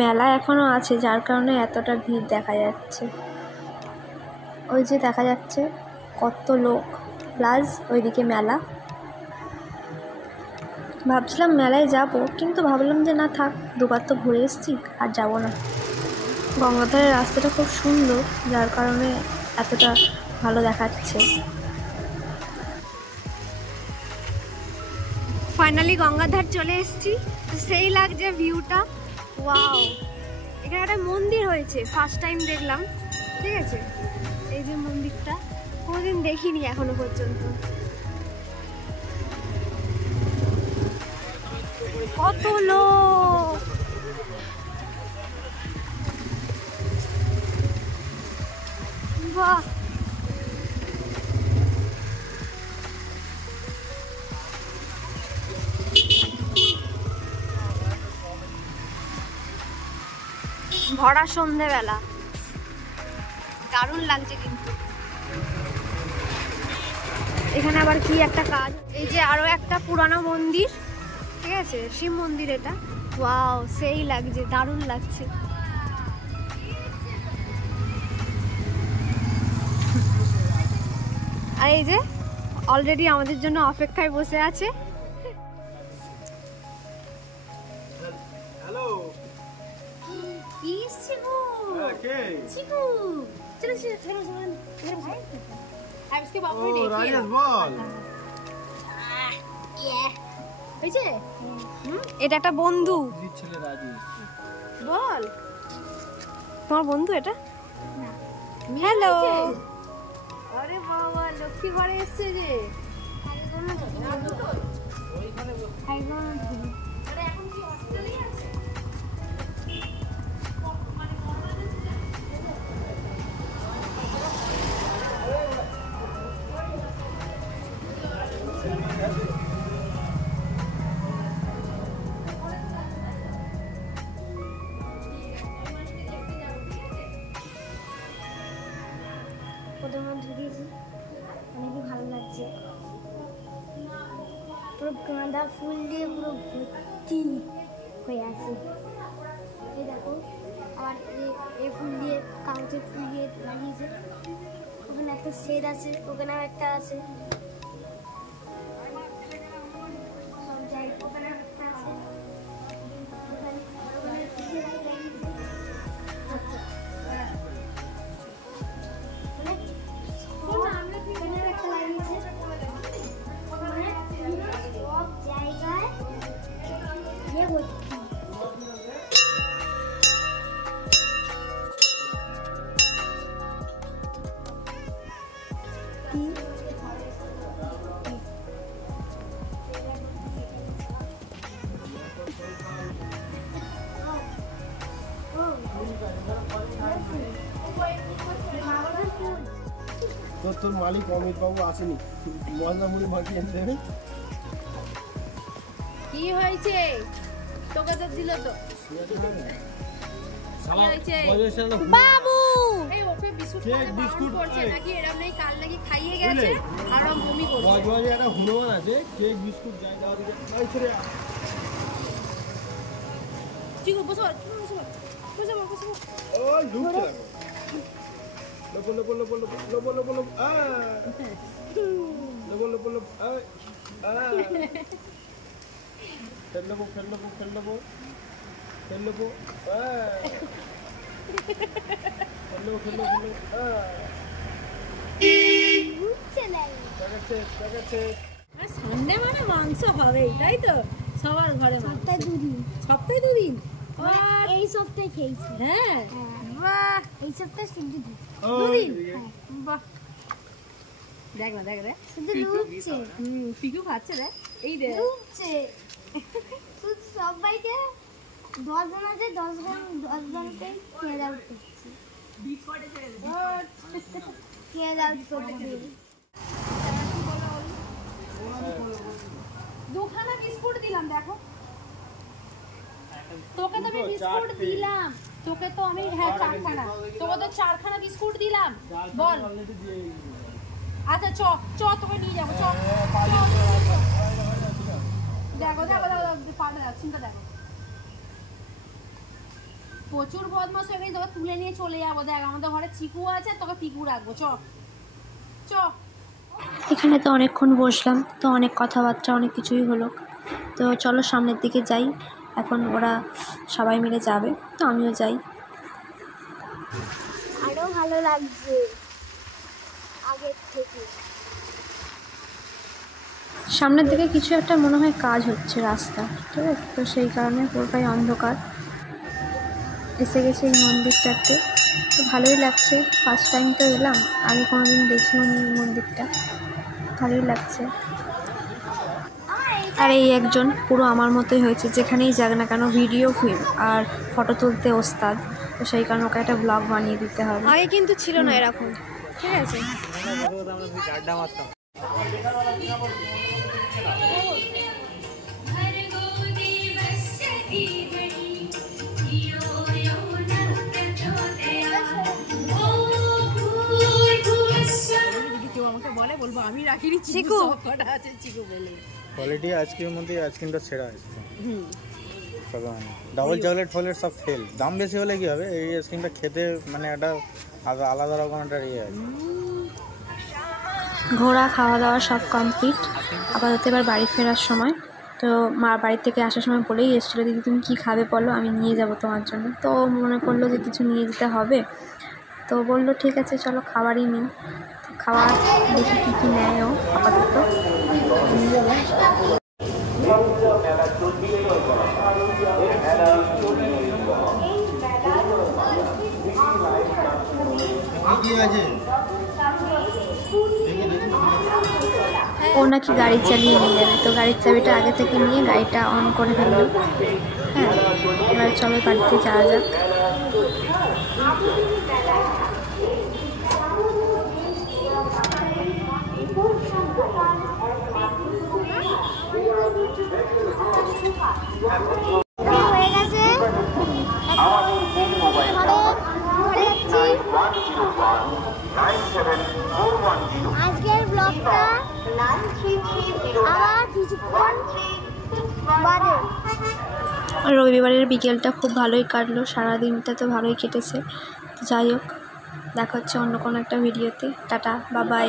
মেলা এখনো আছে, যার কারণে এতটা ভিড় দেখা যাচ্ছে। ওই যে দেখা যাচ্ছে কত লোক, প্লাস ওইদিকে মেলা। ভাবছিলাম মেলায় যাব, কিন্তু ভাবলাম যে না থাক, দুবার তো ঘুরে এসেছি, আর যাব না। গঙ্গাধারের রাস্তাটা খুব সুন্দর, যার কারণে এতটা ভালো দেখাচ্ছে। ফাইনালি গঙ্গাধার চলে এসেছি, সেই লাগছে ভিউটা। ওয়াও, এখানে একটা মন্দির হয়েছে, ফার্স্ট টাইম দেখলাম। ঠিক আছে, এই যে মন্দিরটা কোনোদিন দেখিনি এখনো পর্যন্ত। কত লোক! বাহ, ভরা সন্ধেবেলা, দারুণ লাগছে কিন্তু। এখানে আবার কি একটা কাজ, এই যে আরো একটা পুরানো মন্দির, ঠিক আছে, শিব মন্দির এটা। ওয়াও, সেই লাগছে, দারুণ লাগছে। আর এই যে অলরেডি আমাদের জন্য অপেক্ষায় বসে আছে। হ্যালো, কি শিবু? কে? শিবু, চলো চলো চলো চলো, मेरे भाई अब इसके बाबू ও देखिए। রাজেশ বল। হয়েছে? এটা একটা বন্ধু। দিদির ছেলে রাজেশ। বল, তোমার বন্ধু এটা? হ্যালো। আরে বাবা, লক্ষ্মী ঘরে এসছে যে। আরে এখন কি অস্ট্রেলিয়া আছে? প্রথমে ঢুকেছি, অনেকই ভালো লাগছে। পুরো গাঁদা ফুল দিয়ে পুরো ভর্তি হয়ে আছে। এই দেখো, আর এই ফুল দিয়ে, কাগজের ফুল দিয়ে লাগিয়েছে। ওখানে একটা শেড আছে, ওখানেও একটা আছে। সব জায়গায় ওখানে একটা আছে। তোর মালিক অমিত বাবু আসেনি, মজা মুড়ি মাখিয়ে দেবে। কি হয়েছে? তোকে তো দিল তো। বাবু, এই ওকে বিস্কুট বিস্কুট করছে নাকি এরকম নেই, কাল নাকি খাইয়ে গেছে আর ও বমি করছে। বজবজে একটা হনুমান আছে, কেক বিস্কুট যাই দাও দিকে। এই ছেড়ে চিকু বসো বসো বসো বসো। ওই ঢুকছে না। লবো লবো লবো লবো লবো লবো আ লবো লবো লবো আ আ ফেল লবো ফেল লবো ফেল লবো ফেল লবো আ ফেল লবো ফেল লবো আ টাকাছে টাকাছে। সানডে মানে মাংস হবেই, তাই তো? সবার ঘরে সপ্তাহে দুদিন। সপ্তাহে দুদিন? এই সপ্তাহে খেয়েছি। হ্যাঁ, বাহ, এই সপ্তাহে শুধু দুদিন। বাহ, দেখ না, দেখ রে, শুধু লুকছে, পিকু খাচ্ছে রে, এই রে লুকছে। শুধু সবাইকে 10 জন আছে, 10 জনকে খেয়ে দাও করছি। খেয়ে দাও করছি। দুখানা বিস্কুট দিলাম, দেখো তোকে তো আমি বিস্কুট দিলাম, তোকে তো আমি, হ্যাঁ 4খানা, তোকে তো 4খানা বিস্কুট দিলাম। বল, আচ্ছা চ চ তোকে নিয়ে যাবো চ দেখো দেখো দেখো পাটা দেখো চিন্তা দেখো প্রচুর বদমাশ হয়ে গেছে, তোকে তুলে নিয়ে চলে যাবো। দেখ আমাদের ঘরে চিকু আছে, তোকে পিকু রাখবো। চ চ। এখানে তো অনেকক্ষণ বসলাম, তো অনেক কথাবার্তা অনেক কিছুই হলো। তো চলো সামনের দিকে যাই। এখন ওরা সবাই মিলে যাবে, তো আমিও যাই। আরো ভালো লাগছে আগের থেকে। সামনের দিকে কিছু একটা মনে হয় কাজ হচ্ছে রাস্তা, ঠিক আছে, তো সেই কারণে পুরোটাই অন্ধকার। এসে গেছে এই মন্দিরটাতে, তো ভালোই লাগছে। ফার্স্ট টাইম তো এলাম, আগে কোনোদিন দেখিও নি এই মন্দিরটা, ভালোই লাগছে। আর এই একজন পুরো আমার মতোই হয়েছে, যেখানেই যাক না কেন ভিডিও ফিল্ম আর ফটো তুলতে ওস্তাদ, তো সেই কারণে ওকে একটা ব্লগ বানিয়ে দিতে হবে। আগে কিন্তু ছিল না এরকম, ঠিক আছে। বলে বলবো আমি রাখিনি, চিকু সবকটা আছে চিকু বলে। কোয়ালিটি আইসক্রিমের মধ্যে আইসক্রিমটা সেরা আইসক্রিম। ডাবল চকলেট ফলের সব ফেল, দাম বেশি হলে কি হবে, এই আইসক্রিমটা খেতে মানে একটা আলাদা রকম একটা ইয়ে আছে। ঘোরা খাওয়া দাওয়া সব কমপ্লিট, আপাতত এবার বাড়ি ফেরার সময়। তো মা বাড়ি থেকে আসার সময় বলেই এসেছিলো, দিদি তুমি কী খাবে বলো, আমি নিয়ে যাব তোমার জন্য। তো মনে করলো যে কিছু নিয়ে যেতে হবে, তো বললো ঠিক আছে চলো খাবারই নিই। খাবার দেখি কী কী নেয় ও আপাতত। ও নাকি গাড়ি চালিয়ে নিয়ে যাবে, তো গাড়ির চাবিটা আগে থেকে নিয়ে গাড়িটা অন করে ফেললো। হ্যাঁ, এবার চলো বাড়িতে যাওয়া যাক। হয়ে গেছে, আজকের ব্লগটা আবার কিছুক্ষণ বাদে। রবিবারের বিকেলটা খুব ভালোই কাটলো, সারাদিনটা তো ভালোই কেটেছে। যাই হোক, দেখা হচ্ছে অন্য কোনো একটা ভিডিওতে। Tata, bye bye.